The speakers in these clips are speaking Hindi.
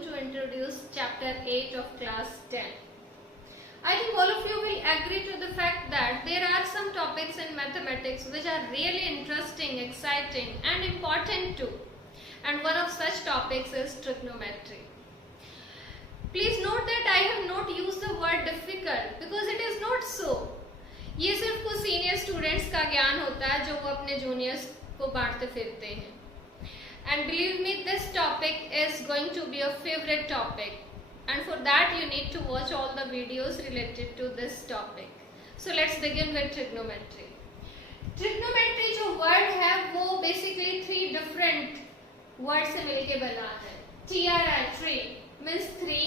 going to introduce chapter 8 of class 10. I think all of you will agree to the fact that there are some topics in mathematics which are really interesting, exciting and important too. And one of such topics is trigonometry. Please note that I have not used the word difficult because it is not so. ये सिर्फ कुछ सीनियर स्टूडेंट्स का ज्ञान होता है जो वो अपने जूनियर्स को बांटते फिरते हैं. And believe me, this topic is going to be a favorite topic. And for that you need to watch all the videos related to this topic. So let's begin with trigonometry. Trigonometry जो word है वो basically 3 different words से मिलके बना है. TRI, tree means 3,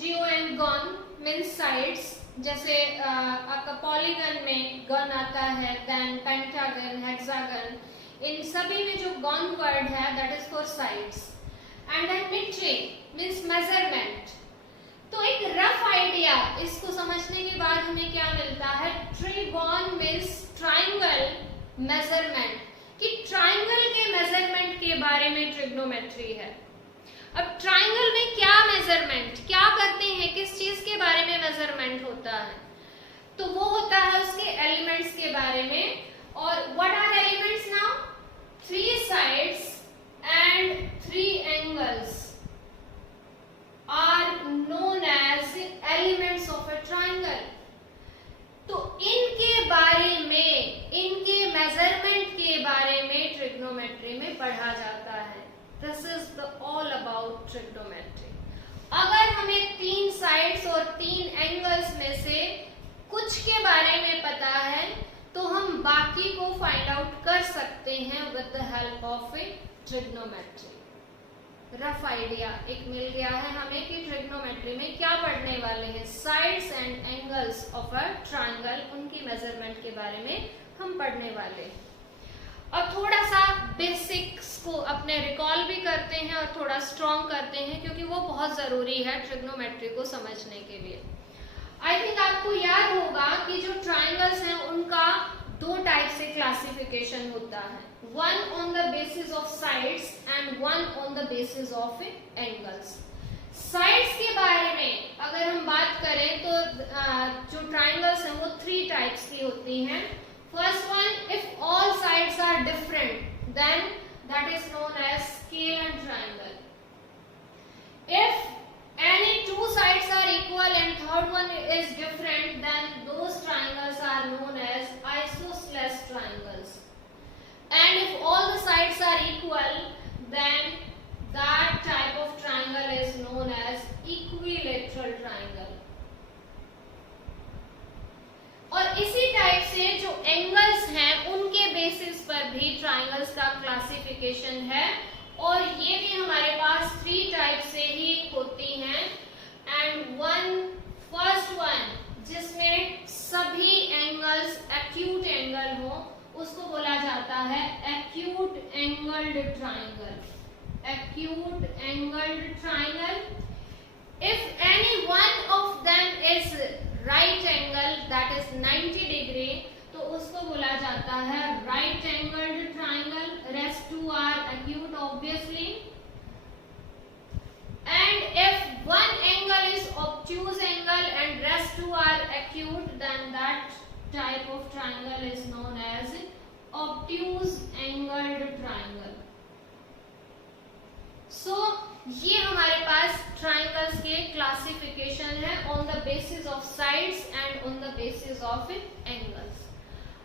GON, gon means sides. जैसे आपका पॉलीगन में गन आता है, देन पेंटागन, हेक्सागन, इन सभी में जो गन वर्ड है that is four sides. And then metering means measurement. तो एक रफ आइडिया इसको समझने के बाद हमें क्या मिलता है, ट्रिगोन मींस ट्रायंगल मेजरमेंट, कि ट्रायंगल के मेजरमेंट के बारे में ट्रिग्नोमेट्री है. अब ट्रायंगल में क्या मेजरमेंट, क्या करते हैं, किस चीज के बारे में मेजरमेंट होता है, तो वो होता है उसके एलिमेंट्स के बारे में. और what are elements now, 3 sides and 3 angles are known as elements of a triangle. तो इनके बारे में, इनके मेजरमेंट के बारे में ट्रिग्नोमेट्री में पढ़ा जाता है. This is the all about trigonometry. अगर हमें 3 साइड्स और 3 एंगल्स में से कुछ के बारे में पता है तो हम बाकी को फाइंड आउट कर सकते हैं with the help of a trigonometry. Rough idea एक मिल गया है हमें कि ट्रिग्नोमेट्री में क्या पढ़ने वाले हैं. Sides and angles of a triangle, उनकी मेजरमेंट के बारे में हम पढ़ने वाले हैं. और थोड़ा सा बेसिक्स को अपने रिकॉल भी करते हैं और थोड़ा स्ट्रॉन्ग करते हैं क्योंकि वो बहुत ज़रूरी है ट्रिग्नोमेट्री को समझने के लिए. आई थिंक आपको याद होगा कि जो ट्रायंगल्स हैं उनका 2 टाइप से क्लासिफिकेशन होता है. One on the basis of sides and one on the basis of angles. Sides के बारे में अगर हम बात करें तो जो ट्रायंगल्स हैं वो 3 टाइप्स की होती हैं. First one, if all sides are different, then that is known as scale and triangle. If any 2 sides are equal and third one is different, then those triangles are known as isosceles triangles. And if all the sides are equal, then that type of triangle is known as equilateral triangle. और इसी टाइप से जो एंगल्स हैं उनके बेसिस पर भी ट्रायंगल्स का क्लासिफिकेशन है. और ये भी हमारे पास 3 टाइप से ही होती हैं. एंड फर्स्ट वन जिसमें सभी एंगल्स एक्यूट एंगल हो उसको बोला जाता है acute angled triangle. Acute angled triangle. If any one of them is right angle that is 90 degree तो उसको बोला जाता है right angled triangle. Rest 2 are acute obviously. And if one angle is obtuse angle and rest 2 are acute then that type of triangle is known as obtuse angled triangle. So ये हमारे पास ट्रायंगल्स के क्लासिफिकेशन है on the basis of sides and on the basis of angles.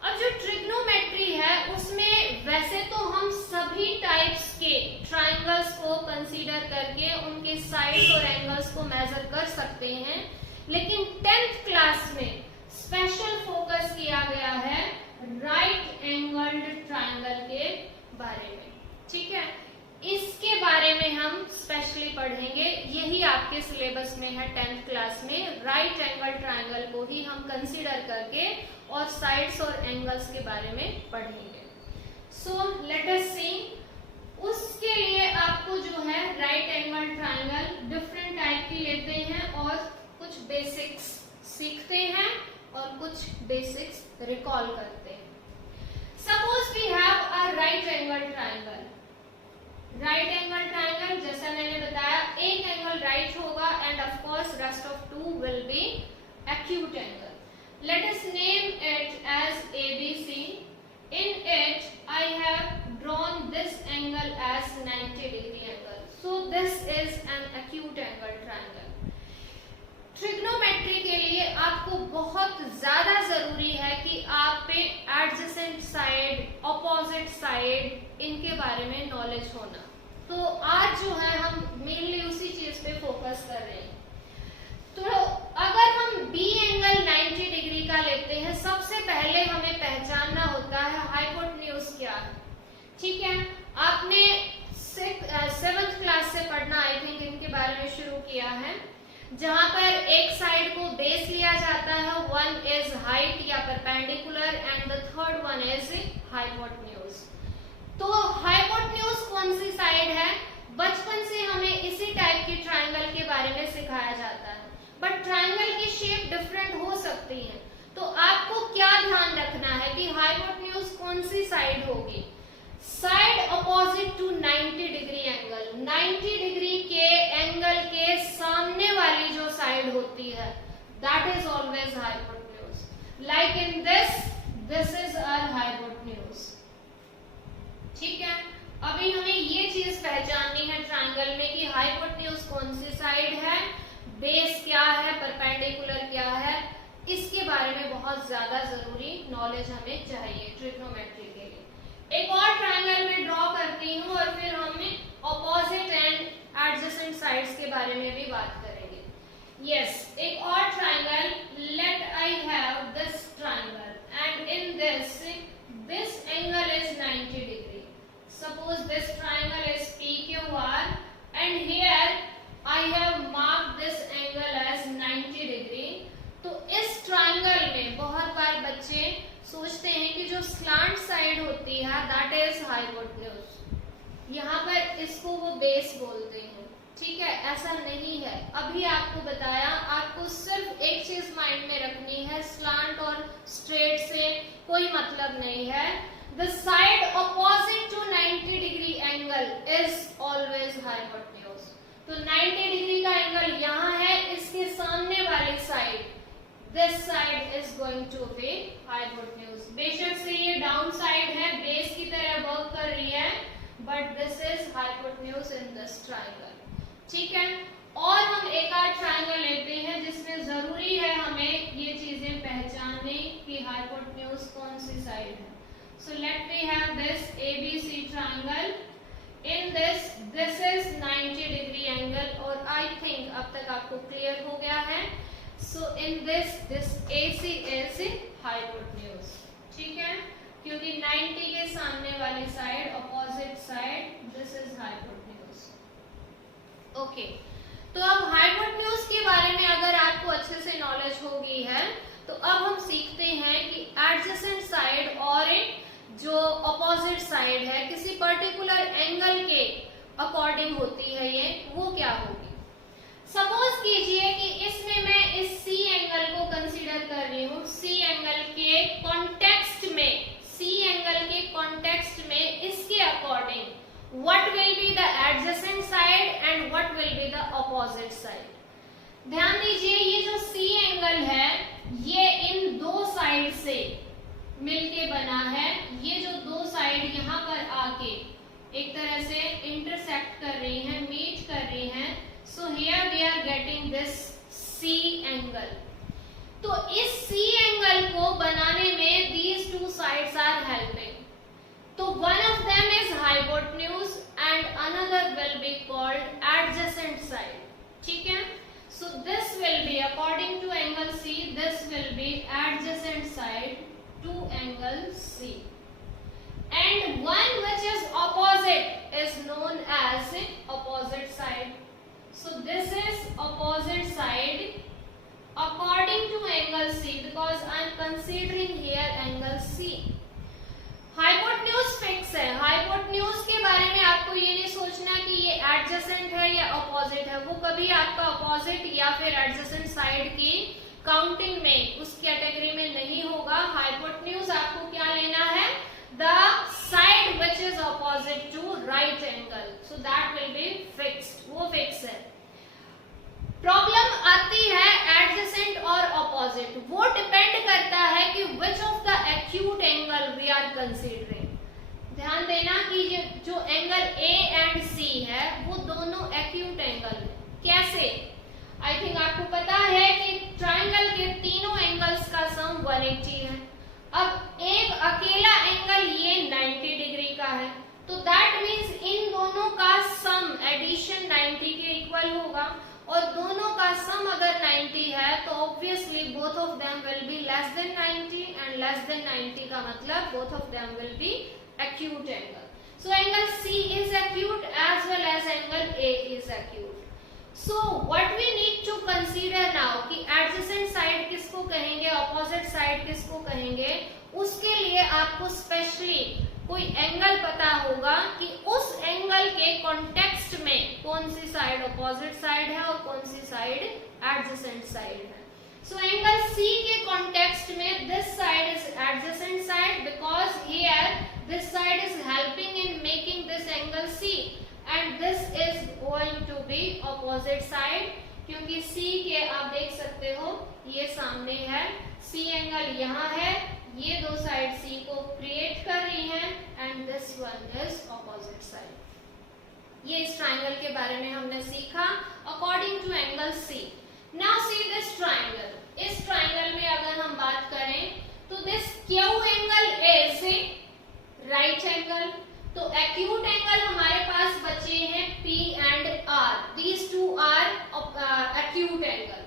अब जो ट्रिग्नोमेट्री है उसमें वैसे तो हम सभी टाइप्स के ट्रायंगल्स को कंसीडर करके उनके साइड्स और एंगल्स को मेजर कर सकते हैं, लेकिन 10th क्लास में स्पेशल फोकस किया गया है राइट एंगल्ड ट्रायंगल के बारे में. ठीक है, इसके बारे में हम स्पेशली पढ़ेंगे. यही आपके सिलेबस में है 10th क्लास में. राइट एंगल ट्रायंगल को ही हम कंसीडर करके और साइड्स और एंगल्स के बारे में पढ़ेंगे. सो लेट अस सी. उसके लिए आपको जो है right angle triangle different type की लेते हैं और कुछ बेसिक्स सीखते हैं और कुछ बेसिक्स रिकॉल करते हैं. Suppose we have a right angle triangle. Right angle triangle जैसा मैंने बताया एक एंगल राइट होगा and of course rest of two will be acute angle. Let us name it as ABC. In it I have drawn this angle as 90 degree angle. So this is an acute angle triangle. Trigonometry के लिए आपको बहुत ज्यादा जरूरी है कि आप पे एडजेसेंट साइड, ऑपोजिट साइड, इनके बारे में नॉलेज होना। तो आज जो है हम मेनली उसी चीज पे फोकस कर रहे हैं। तो अगर हम बी एंगल 90 डिग्री का लेते हैं, सबसे पहले हमें पहचानना होता है हाइपोटेन्यूज क्या है। ठीक है, आपने 7th क्लास से पढ़ना आई थिंक इनके बारे में शुरू किया है, जहां पर एक साइड को बेस लिया जाता है, वन इज हाइट या perpendicular and the third one is hypotenuse. तो हाइपोटेन्यूज कौन सी साइड है? बचपन से हमें इसी टाइप की ट्राइंगल के बारे में सिखाया जाता है, बट ट्राइंगल की शेप डिफरेंट हो सकती है। तो आपको क्या ध्यान रखना है कि हाइपोटेन्यूज कौन सी साइड होगी? Side opposite to 90 degree angle. 90 degree के एंगल के सामने वाली जो साइड होती है that is always hypotenuse. Like in this is our hypotenuse. ठीक है, अभी हमें ये चीज पहचाननी है ट्राइंगल में कि हाइपोटेन्यूज कौन सी साइड है, बेस क्या है, परपेंडिकुलर क्या है, इसके बारे में बहुत ज्यादा जरूरी नॉलेज हमें चाहिए ट्रिग्नोमेट्री के लिए। एक और ट्राइंगल में ड्रॉ करती हूँ और फिर हम ऑपोजिट एंड एडजेसेंट साइड्स के बारे में भी बात करेंगे। यस, एक और triangle, let I have this triangle and in this angle is 90 degree. Suppose this triangle is PQR and here I have marked this angle as 90 degree। तो इस ट्राइंगल में बहुत बार बच्चे सोचते हैं कि जो स्लांट साइड होती है दैट इज हाइपोटेन्यूज, यहाँ पर इसको वो बेस बोलते हैं। ठीक है, ऐसा नहीं है। अभी आपको बताया, आपको सिर्फ एक चीज माइंड में रखनी है, स्लांट और स्ट्रेट से कोई मतलब नहीं है। The side opposite to 90 degree angle is always hypotenuse। तो 90 डिग्री का एंगल यहाँ है, इसके सामने वाली side, this side is going to be hypotenuse. बेशक से ये डाउन साइड है, बेस की तरह वर्क कर रही है, but this is hypotenuse in this triangle. ठीक है, और हम एक और ट्राइंगल लेते हैं जिसमें जरूरी है हमें ये चीजें पहचानने कि हाइपोटेन्यूज कौन सी साइड है। So let we have this ABC triangle। In this is 90 degree angle और I think अब तक आपको क्लियर हो गया है। So in this AC is hypotenuse। ठीक है, क्योंकि 90 के सामने वाली side, opposite side, this is hypotenuse. Okay, तो अब हाइपोटेन्यूज के बारे में अगर आपको अच्छे से नॉलेज हो गई है, तो अब हम सीखते हैं कि एडजेसेंट साइड और जो ऑपोजिट साइड है किसी पर्टिकुलर एंगल के अकॉर्डिंग होती है, ये वो क्या होगी। सपोज कीजिए कि इसमें मैं इस C एंगल को कंसीडर कर रही हूँ। C एंगल के कॉन्टेक्स्ट में इसके according what will be the adjacent side and what will be the opposite side. ध्यान दीजिए, ये जो C एंगल है ये इन दो साइड से मिलके बना है। ये जो दो साइड यहाँ पर आके एक तरह से इंटरसेक्ट कर रही हैं, मीट कर रही हैं। So here we are getting this C angle. तो इस C एंगल को बनाने में these two sides are helping। तो one of them is hypotenuse and another will be called adjacent side। ठीक है, so this will be according to angle C, this will be adjacent side to angle C, and one which is opposite is known as opposite side। So this is opposite side according to angle C because I am considering here angle C। Hypotenuse fix है। हाइपोटेन्यूज के बारे में आपको ये नहीं सोचना कि ये एडजेसेंट है या अपोजिट है, वो कभी आपका अपोजिट या फिर एडजेसेंट साइड की काउंटिंग में उस कैटेगरी में नहीं होगा। हाइपोटेन्यूज आपको क्या लेना है, the side which is opposite to right angle, so that will be fixed, वो फिक्स है। कंसीडरिंग। ध्यान देना कि जो एंगल ए एंड सी है वो दोनों एक्यूट एंगल है। कैसे? आई थिंक आपको पता है कि ट्राइंगल के तीनों एंगल्स का सम 180 है। अब एक अकेला एंगल ये 90 डिग्री का है, तो दैट मीन्स इन दोनों का सम एडिशन 90 के इक्वल होगा, और दोनों का सम अगर 90 है तो obviously both of them will be less than 90, and less than 90 का मतलब both of them will be acute angle. So angle C is acute as well as angle A is acute. So what we need to consider now कि adjacent side किसको कहेंगे, opposite side किसको कहेंगे, उसके लिए आपको स्पेशली कोई एंगल पता होगा कि उस एंगल के कॉन्टेक्स्ट में कौन सी साइड opposite साइड है और कौन सी साइड adjacent साइड है। So angle C के context में this side is adjacent side because here this side is helping in making this angle C, and this is going to be opposite side क्योंकि C के आप देख सकते हो ये सामने है, C एंगल यहाँ है, ये दो साइड C को क्रिएट कर रही हैं, and this one is opposite side। ये इस ट्राइंगल के बारे में हमने सीखा according to angle C। Now see this triangle। इस ट्राइंगल में अगर हम बात करें तो this Q angle is right angle, तो acute angle हमारे पास बचे हैं P and R। These two are acute angle।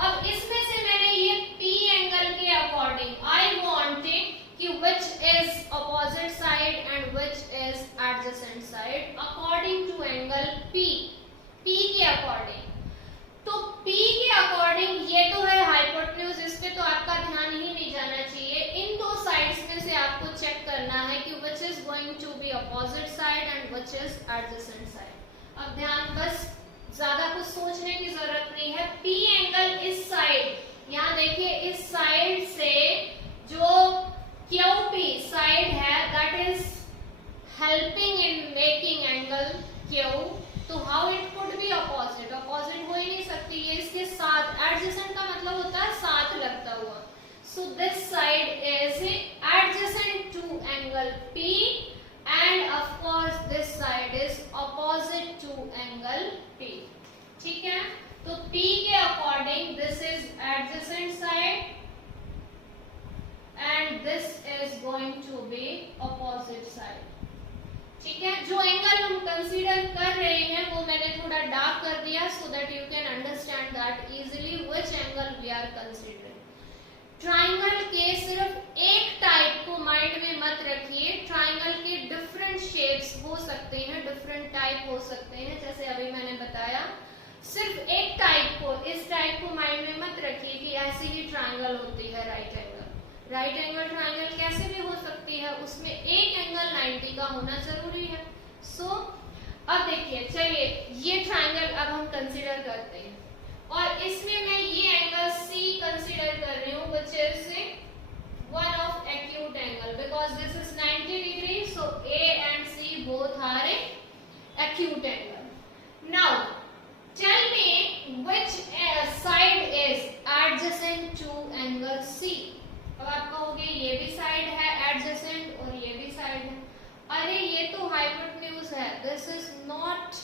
अब इसमें से मैंने ये P angle के अकॉर्डिंग I want कि which is opposite side and which is adjacent side according to angle P। P के अकॉर्डिंग, तो P के अकॉर्डिंग ये तो है हाइपोटेन्यूज, इस पे तो आपका ध्यान ही नहीं जाना चाहिए। इन दो साइड्स में से आपको चेक करना है कि which is going to be opposite side and which is adjacent side। अब ध्यान, बस ज्यादा कुछ सोचने की जरूरत नहीं है। P एंगल इस साइड, यहाँ देखिए इस साइड से जो QP साइड है that is helping in making angle Q, तो how it could be opposite, opposite हो ही नहीं सकती, ये इसके साथ, एडजेसेंट का मतलब होता है साथ लगता हुआ। So this side is adjacent to angle P and of course this side is opposite to angle P। ठीक है, तो P के according this is adjacent side and this is going to be opposite side. ठीक है, जो एंगल हम कंसीडर कर रहे हैं वो मैंने थोड़ा डार्क कर दिया so that you can understand that easily which angle we are considering. Triangle के सिर्फ एक टाइप को माइंड में मत रखिए, ट्राइंगल के डिफरेंट शेप्स हो सकते हैं, डिफरेंट टाइप हो सकते हैं, जैसे अभी मैंने बताया। सिर्फ एक टाइप को, इस टाइप को माइंड में मत रखिए कि ऐसी ही ट्राइंगल होती है right angle. Right angle triangle कैसे भी हो सकती है, उसमें एक एंगल 90 का होना जरूरी है। सो अब देखिए, चलिए ये ट्राइंगल अब हम कंसीडर करते हैं, और इसमें मैं ये एंगल C कंसीडर कर रही हूँ which is one of acute angle because this is 90 degree, so A and C both are acute angle। Now tell me which side is adjacent to angle C। अब आप कहोगे ये भी साइड है एडजेसेंट और ये भी साइड है, अरे ये तो हाइपोटेन्यूज है, this is not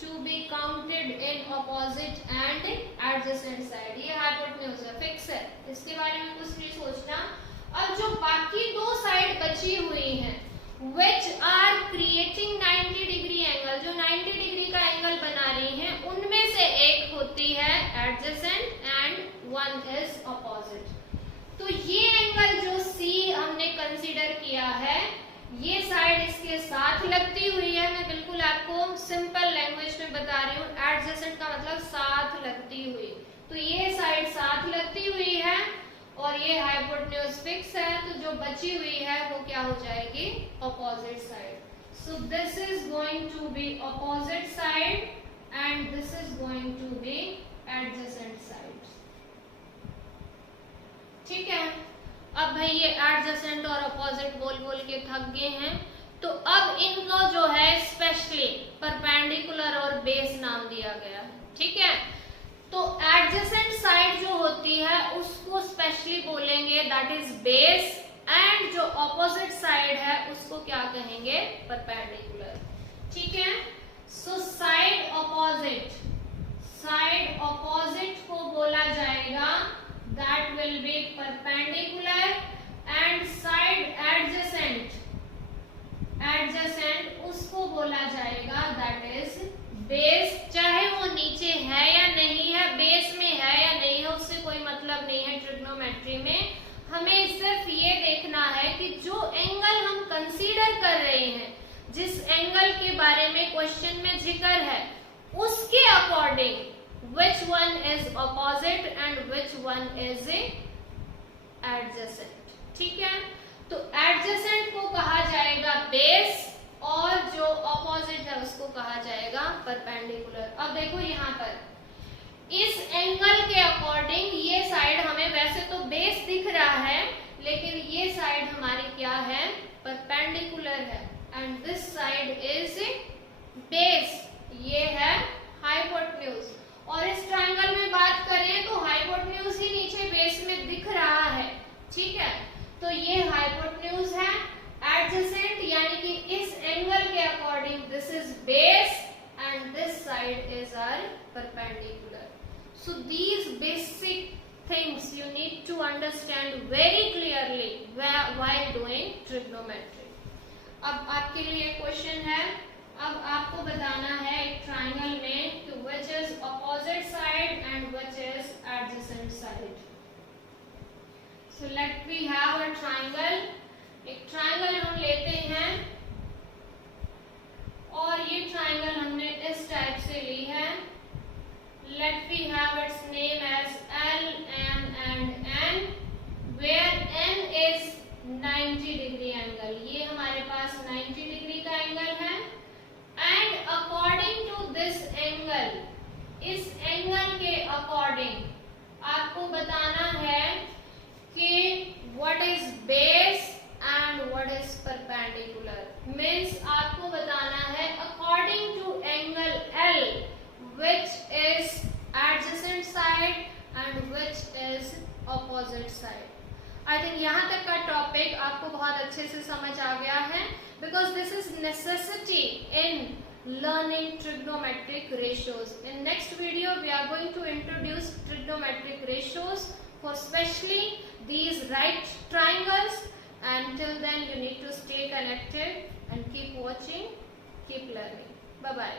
to be counted in opposite and adjacent side, ये हाइपोटेन्यूज है, फिक्स है, इसके बारे में कुछ नहीं सोचना। अब जो बाकी दो साइड बची हुई हैं which are creating 90 degree angle, जो 90 डिग्री का एंगल बना रही हैं, उनमें से एक होती है adjacent and one is opposite. तो ये एंगल जो C हमने कंसीडर किया है, ये साइड इसके साथ लगती हुई है, मैं बिल्कुल आपको सिंपल लैंग्वेज में बता रही हूँ, एडजेसेंट का मतलब साथ लगती हुई, तो ये साइड साथ लगती हुई है और ये हाइपोटेन्यूज फिक्स है, तो जो बची हुई है वो क्या हो जाएगी, opposite side. So this is going to be opposite side and this is going to be adjacent side. ठीक है, अब भाई ये एडजेसेंट और अपोजिट बोल बोल के थक गए हैं, तो अब इनको जो है स्पेशली परपेंडिकुलर और बेस नाम दिया गया है। ठीक है, तो एडजेसेंट साइड जो होती है उसको स्पेशली बोलेंगे दैट इज बेस एंड जो ऑपोजिट साइड है उसको क्या कहेंगे, परपेंडिकुलर। ठीक है, सो साइड ऑपोजिट को बोला जाएगा that will B perpendicular, and side adjacent उसको बोला जाएगा दैट इज बेस। चाहे वो नीचे है या नहीं है, बेस में है या नहीं है, उससे कोई मतलब नहीं है ट्रिग्नोमेट्री में। हमें सिर्फ ये देखना है कि जो एंगल हम कंसीडर कर रहे हैं, जिस एंगल के बारे में क्वेश्चन में जिक्र है, उसके according which one is opposite and which one is adjacent। ठीक है, तो adjacent को कहा जाएगा बेस और जो ऑपोजिट है उसको कहा जाएगा परपेंडिकुलर। अब देखो यहाँ पर इस एंगल के अकॉर्डिंग ये साइड हमें वैसे तो बेस दिख रहा है, लेकिन ये साइड हमारी क्या है, परपेंडिकुलर है, and this side is base, ये है हाइपोटेन्यूज। और इस ट्रायंगल में बात करें तो हाइपोटेन्यूज ही नीचे बेस में दिख रहा है। ठीक है, तो ये हाइपोटेन्यूज है, एडजेसेंट यानी कि इस एंगल के according this is base and this side is our perpendicular. So these basic things you need to understand very clearly while doing trigonometry। अब आपके लिए क्वेश्चन है, अब आपको बताना है एक ट्रायंगल में कि which is opposite side and which is adjacent side। So let we have a triangle। एक ट्रायंगल हम लेते हैं और ये ट्रायंगल हमने इस टाइप से ली है। Let we have its name as L, M and N, where N is 90 degree angle। ये हमारे पास 90 डिग्री का एंगल है, and according to this angle, इस एंगल के अकॉर्डिंग आपको बताना है कि what is base and what is perpendicular. Means आपको बताना है according to angle L which is adjacent side and which is opposite side। I think यहाँ तक का टॉपिक आपको बहुत अच्छे से समझ आ गया है, because this is necessity in learning trigonometric ratios। In next video we are going to introduce trigonometric ratios for especially these right triangles, and till then you need to stay connected and keep watching, keep learning। Bye bye।